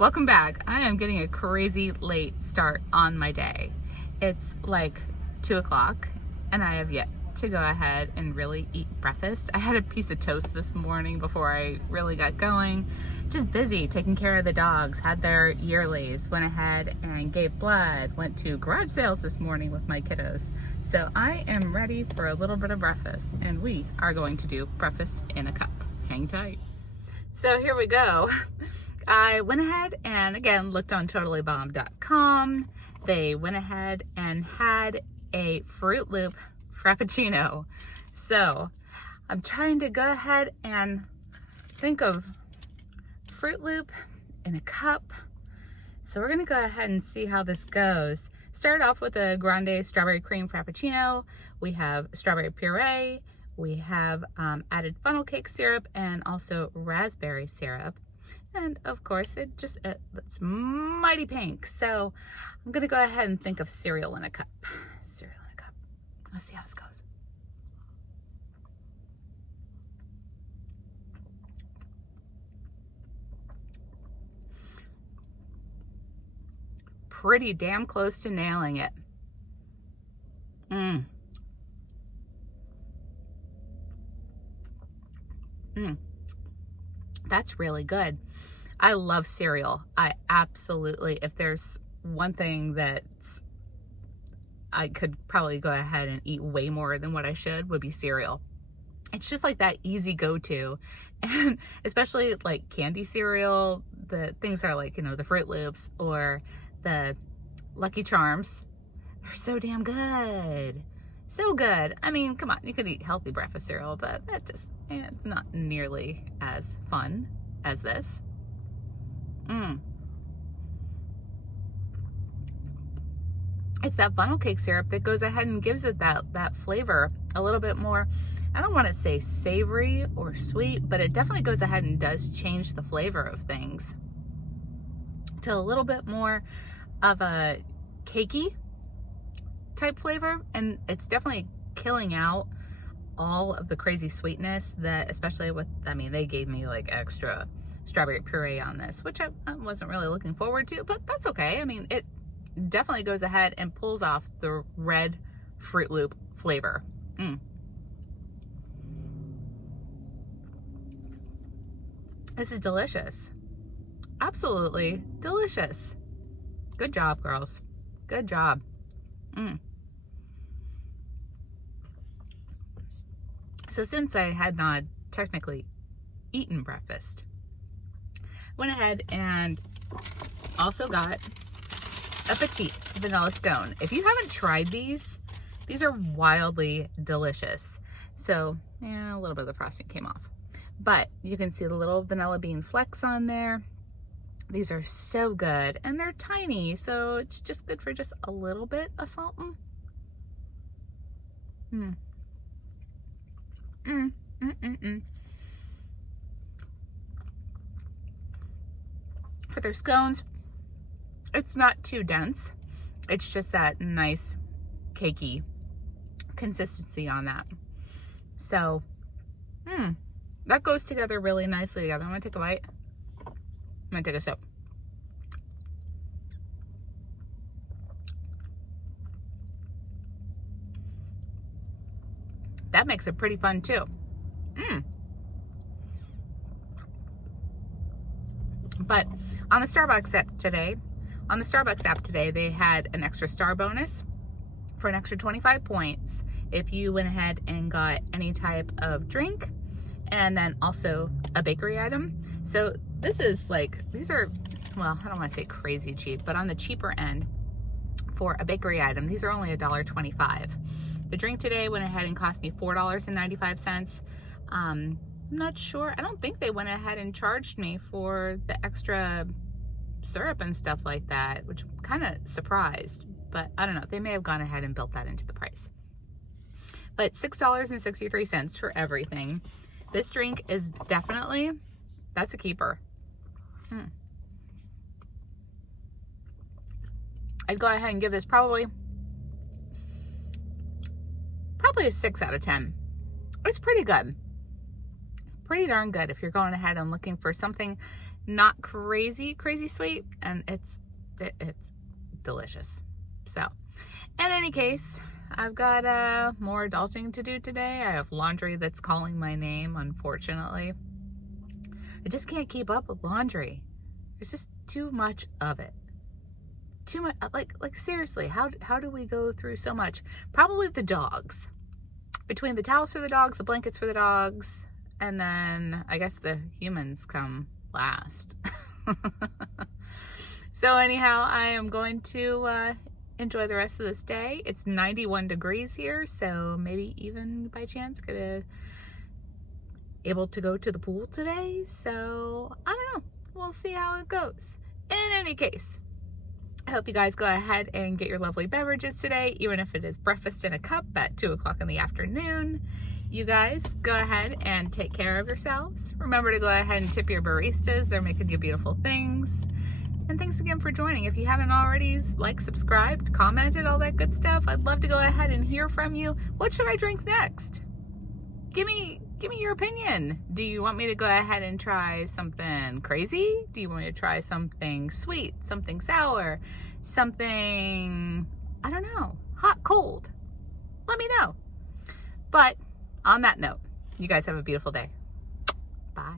Welcome back. I am getting a crazy late start on my day. It's like 2 o'clock and I have yet to go ahead and really eat breakfast. I had a piece of toast this morning before I really got going. Just busy taking care of the dogs, had their yearlies, went ahead and gave blood, went to garage sales this morning with my kiddos. So I am ready for a little bit of breakfast, and we are going to do breakfast in a cup. Hang tight. So here we go. I went ahead and again looked on totallybomb.com. They went ahead and had a Fruit Loop Frappuccino. So I'm trying to go ahead and think of Fruit Loop in a cup. So we're gonna go ahead and see how this goes. Start off with a grande strawberry cream Frappuccino. We have strawberry puree. We have added funnel cake syrup and also raspberry syrup. And of course, it's mighty pink. So I'm gonna go ahead and think of cereal in a cup. Cereal in a cup. Let's see how this goes. Pretty damn close to nailing it. That's really good. I love cereal. I absolutely, if there's one thing that I could probably go ahead and eat way more than what I should, would be cereal. It's just like that easy go-to, and especially like candy cereal, the things that are like, you know, the Fruit Loops or the Lucky Charms. They're so damn good. So good. I mean, come on, you could eat healthy breakfast cereal, but that just, it's not nearly as fun as this. It's that funnel cake syrup that goes ahead and gives it that flavor a little bit more. I don't want to say savory or sweet, but it definitely goes ahead and does change the flavor of things to a little bit more of a cakey type flavor, and it's definitely killing out all of the crazy sweetness that, especially with, I mean, they gave me like extra strawberry puree on this, which I wasn't really looking forward to, but that's okay. I mean, it definitely goes ahead and pulls off the red Fruit Loop flavor. This is delicious. Absolutely delicious. Good job, girls. Good job. So since I had not technically eaten breakfast, went ahead and also got a petite vanilla scone. If you haven't tried these are wildly delicious. So yeah, a little bit of the frosting came off, but you can see the little vanilla bean flecks on there. These are so good, and they're tiny, so it's just good for just a little bit of something. For their scones, it's not too dense. It's just that nice cakey consistency on that. So, that goes together really nicely together. I'm gonna take a bite. I'm gonna take a sip. That makes it pretty fun too. But on the Starbucks app today, they had an extra star bonus for an extra 25 points if you went ahead and got any type of drink and then also a bakery item. So this is like, these are, well, I don't want to say crazy cheap, but on the cheaper end for a bakery item. These are only $1.25. The drink today went ahead and cost me $4.95. I'm not sure. I don't think they went ahead and charged me for the extra syrup and stuff like that, which I'm kind of surprised, but I don't know. They may have gone ahead and built that into the price. But $6.63 for everything. This drink is definitely, that's a keeper. I'd go ahead and give this probably a 6 out of 10. It's pretty good. Pretty darn good if you're going ahead and looking for something not crazy sweet, and it's delicious. So in any case, I've got more adulting to do today. I have laundry that's calling my name, unfortunately. I just can't keep up with laundry. There's just too much of it. Too much, like seriously, how do we go through so much? Probably the dogs. Between the towels for the dogs, the blankets for the dogs, and then I guess the humans come last. So anyhow, I am going to enjoy the rest of this day. It's 91 degrees here, so maybe even by chance able to go to the pool today. So I don't know. We'll see how it goes. In any case, I hope you guys go ahead and get your lovely beverages today, even if it is breakfast in a cup at 2 o'clock in the afternoon. You guys go ahead and take care of yourselves. Remember to go ahead and tip your baristas. They're making you beautiful things. And thanks again for joining. If you haven't already, like, subscribed, commented, all that good stuff, I'd love to go ahead and hear from you. What should I drink next? Give me your opinion. Do you want me to go ahead and try something crazy? Do you want me to try something sweet, something sour, something, I don't know, hot, cold? Let me know. But on that note, you guys have a beautiful day. Bye.